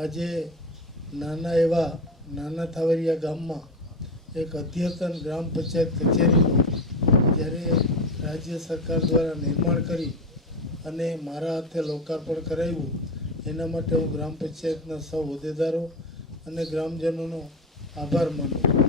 આજે નાના એવા નાના થાવરિયા ગામમાં એક અધ્યતન ગ્રામ પંચાયત કચેરીનું જ્યારે રાજ્ય સરકાર દ્વારા નિર્માણ કરી અને મારા હાથે લોકાર્પણ કરાવ્યું, એના માટે હું ગ્રામ પંચાયતના સૌ હોદ્દેદારો અને ગ્રામજનોનો આભાર માનું છું.